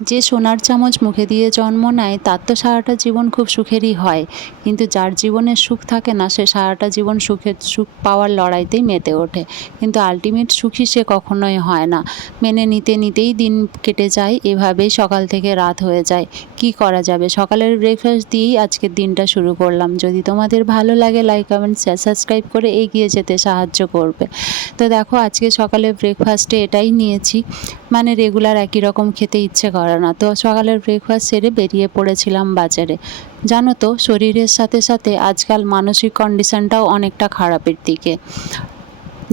যে সোনার চামচ মুখে দিয়ে জন্ম নেয় তার তো সারাটা জীবন খুব সুখেরই হয়, কিন্তু যার জীবনে সুখ থাকে না সে সারাটা জীবন সুখ পাওয়ার লড়াইতেই মেতে ওঠে, কিন্তু আলটিমেট সুখী সে কখনোই হয় না। মেনে নিতে নিতেই দিন কেটে যায়, এভাবেই সকাল থেকে রাত হয়ে যায়। কি করা যাবে, সকালের ব্রেকফাস্ট দিয়েই আজকের দিনটা শুরু করলাম। যদি তোমাদের ভালো লাগে লাইক কমেন্ট শেয়ার সাবস্ক্রাইব করে এগিয়ে যেতে সাহায্য করবে। তো দেখো আজকে সকালের ব্রেকফাস্টে এটাই নিয়েছি, মানে রেগুলার একই রকম খেতে ইচ্ছে করে না। তো সকালের ব্রেকফাস্ট সেরে বেরিয়ে পড়েছিলাম বাজারে। জানো তো শরীরের সাথে সাথে আজকাল মানসিক কন্ডিশনটাও অনেকটা খারাপের দিকে।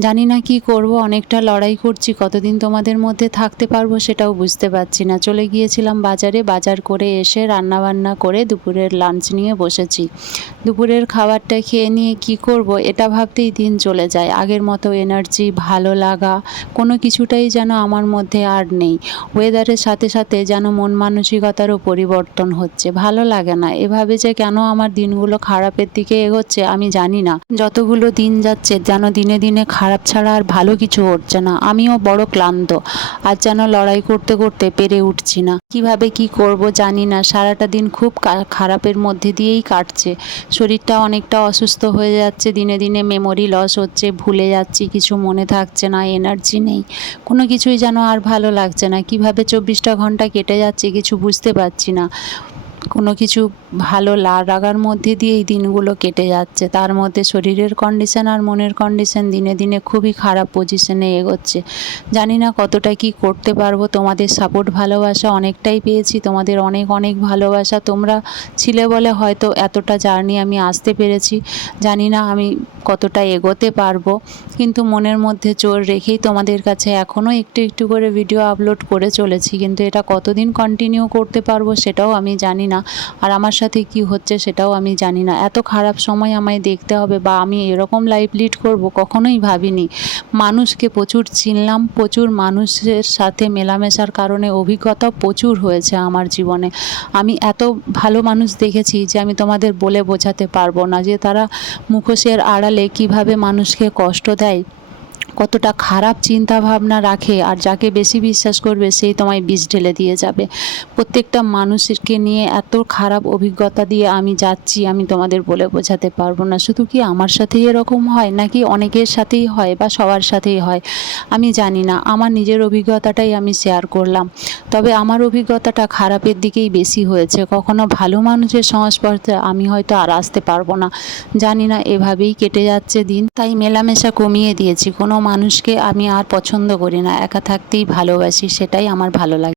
জানি না কি করব, অনেকটা লড়াই করছি, কতদিন তোমাদের মধ্যে থাকতে পারবো সেটাও বুঝতে পারছি না। চলে গিয়েছিলাম বাজারে, বাজার করে এসে রান্নাবান্না করে দুপুরের লাঞ্চ নিয়ে বসেছি। দুপুরের খাবারটা খেয়ে নিয়ে কি করব এটা ভাবতেই দিন চলে যায়। আগের মতো এনার্জি, ভালো লাগা কোনো কিছুটাই যেন আমার মধ্যে আর নেই। ওয়েদারের সাথে সাথে যেন মন মানসিকতারও পরিবর্তন হচ্ছে, ভালো লাগে না। এভাবে যে কেন আমার দিনগুলো খারাপের দিকে এগোচ্ছে আমি জানি না। যতগুলো দিন যাচ্ছে যেন দিনে দিনে খারাপ ছাড়া আর ভালো কিছু হচ্ছে না। আমিও বড় ক্লান্ত, আর যেন লড়াই করতে করতে পেরে উঠছি না। কিভাবে কি করব জানি না, সারাটা দিন খুব খারাপের মধ্যে দিয়েই কাটছে। শরীরটা অনেকটা অসুস্থ হয়ে যাচ্ছে, দিনে দিনে মেমোরি লস হচ্ছে, ভুলে যাচ্ছি, কিছু মনে থাকছে না, এনার্জি নেই, কোনো কিছুই যেন আর ভালো লাগছে না। কিভাবে 24টা ঘন্টা কেটে যাচ্ছে কিছু বুঝতে পারছি না। কোনো কিছু ভালো লাগার মধ্যে দিয়েই দিনগুলো কেটে যাচ্ছে, তার মধ্যে শরীরের কন্ডিশন আর মনের কন্ডিশন দিনে দিনে খুবই খারাপ পজিশনে এগোচ্ছে। জানি না কতটা কি করতে পারবো। তোমাদের সাপোর্ট ভালোবাসা অনেকটাই পেয়েছি, তোমাদের অনেক অনেক ভালোবাসা, তোমরা ছিলে বলে হয়তো এতটা জার্নি আমি আসতে পেরেছি। জানি না আমি কতটা এগোতে পারবো, কিন্তু মনের মধ্যে জোর রেখেই তোমাদের কাছে এখনও একটু একটু করে ভিডিও আপলোড করে চলেছি, কিন্তু এটা কতদিন কন্টিনিউ করতে পারবো সেটাও আমি জানি না। আর আমার সাথে কি হচ্ছে সেটাও আমি জানি না। এত খারাপ সময় আমায় দেখতে হবে বা আমি এরকম লাইফ লিড করব কখনোই ভাবিনি। মানুষকে প্রচুর চিনলাম, প্রচুর মানুষের সাথে মেলামেশার কারণে অভিজ্ঞতা প্রচুর হয়েছে আমার জীবনে। আমি এত ভালো মানুষ দেখেছি যে আমি তোমাদের বলে বোঝাতে পারবো না, যে তারা মুখোশের আড়ালে কিভাবে মানুষকে কষ্ট দেয়, কতটা খারাপ চিন্তা ভাবনা রাখে, আর যাকে বেশি বিশ্বাস করবে সেই তোমায় বিষ ঢেলে দিয়ে যাবে। প্রত্যেকটা মানুষকে নিয়ে এত খারাপ অভিজ্ঞতা দিয়ে আমি যাচ্ছি, আমি তোমাদের বলে বোঝাতে পারবো না। শুধু কি আমার সাথেই এরকম হয় নাকি অনেকের সাথেই হয় বা সবার সাথেই হয় আমি জানি না। আমার নিজের অভিজ্ঞতাটাই আমি শেয়ার করলাম, তবে আমার অভিজ্ঞতাটা খারাপের দিকেই বেশি হয়েছে। কখনো ভালো মানুষের সংস্পর্শে আমি হয়তো আর আসতে পারবো না। জানি না, এভাবেই কেটে যাচ্ছে দিন। তাই মেলামেশা কমিয়ে দিয়েছি, কোনো মানুষকে আমি আর পছন্দ করি না, একা থাকতেই ভালোবাসি, সেটাই আমার ভালো লাগে।